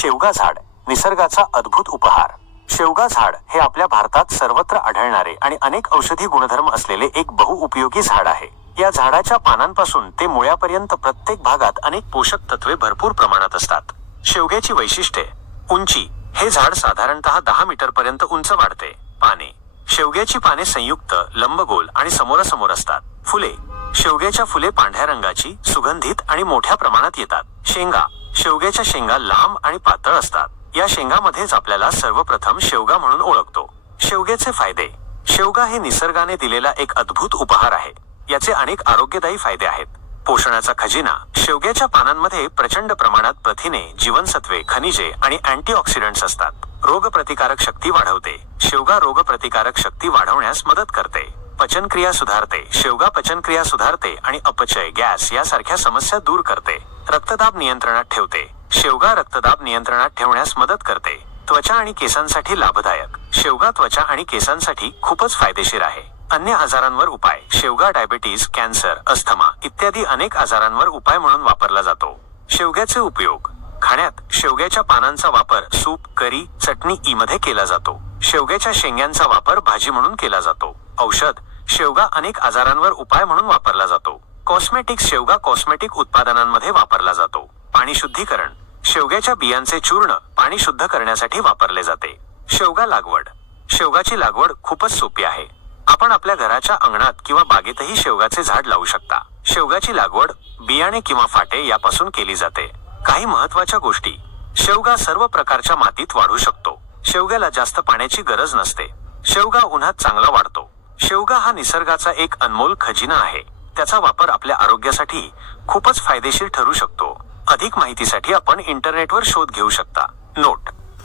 शेवगा झाड निसर्गाचा अद्भुत उपहार. शेवगा झाड हे आपल्या भारतात सर्वत्र आढळणारे आणि अनेक औषधी गुणधर्म असलेले एक बहुउपयोगी झाड आहे. या झाडाच्या पानांपासून ते मुळ्यापर्यंत प्रत्येक भागात अनेक पोषक तत्वे भरपूर प्रमाणात असतात. शेवग्याची वैशिष्ट्ये. उंची. हे झाड साधारणतः 10 मीटर पर्यंत उंच वाढते. पाने. शेवग्याची पाने संयुक्त, लंबगोल आणि समोरासमोर असतात. फुले. शेवग्याच्या फुले पांढऱ्या रंगाची, सुगंधित आणि मोठ्या प्रमाणात येतात. शेंगा. शेवग्याच्या शेंगा लांब आणि पातळ असतात. या शेंगामध्येच आपल्याला सर्वप्रथम शेवगा म्हणून ओळखतो. शेवग्याचे फायदे. शेवगा हे निसर्गाने दिलेला एक अद्भुत उपहार आहे. याचे अनेक आरोग्यदायी फायदे आहेत. पोषणाचा खजिना. शेवग्याच्या पानांमध्ये प्रचंड प्रमाणात प्रथिने, जीवनसत्वे, खनिजे आणि अँटीऑक्सिडंट्स असतात. रोगप्रतिकारक शक्ती वाढवते. शेवगा रोगप्रतिकारक शक्ती वाढवण्यास मदत करते. पचनक्रिया सुधारते. शेवगा पचनक्रिया सुधारते आणि अपचय, गॅस यासारख्या समस्या दूर करते. रक्तदाब नियंत्रणात ठेवते. शेवगा रक्तदाब नियंत्रणात ठेवण्यास मदत करते. त्वचा आणि केसांसाठी लाभदायक. शेवगा त्वचा आणि केसांसाठी खूपच फायदेशीर आहे. अन्य आजारांवर उपाय. शेवगा डायबिटीज, कॅन्सर, अस्थमा इत्यादी अनेक आजारांवर उपाय म्हणून वापरला जातो. शेवग्याचे उपयोग. खाण्यात. शेवग्याच्या पानांचा वापर सूप, करी, चटणी मध्ये केला जातो. शेवग्याच्या शेंग्यांचा वापर भाजी म्हणून केला जातो. औषध. शेवगा अनेक आजारांवर उपाय म्हणून वापरला जातो. कॉस्मेटिक्स. शेवगा कॉस्मेटिक उत्पादनांमध्ये वापरला जातो. पाणी शुद्धीकरण. शेवग्याच्या बियांचे चूर्ण पाणी शुद्ध करण्यासाठी वापरले जाते. शेवगा लागवड. शेवगाची लागवड खूपच सोपी आहे. आपण आपल्या घराच्या अंगणात किंवा बागेतही शेवगाचे झाड लावू शकता. शेवगाची लागवड बियाणे किंवा फाटे यापासून केली जाते. काही महत्त्वाच्या गोष्टी. शेवगा सर्व प्रकारच्या मातीत वाढू शकतो. शेवग्याला जास्त पाण्याची गरज नसते. शेवगा उन्हात चांगला वाढतो. शेवगा हा निसर्गाचा एक अनमोल खजिना आहे. त्याचा वापर आपल्या आरोग्यासाठी खूपच फायदेशीर ठरू शकतो. अधिक माहितीसाठी आपण इंटरनेटवर शोध घेऊ शकता. नोट.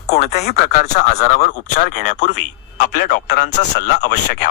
कोणत्याही प्रकारच्या आजारावर उपचार घेण्यापूर्वी आपल्या डॉक्टरांचा सल्ला अवश्य घ्यावा.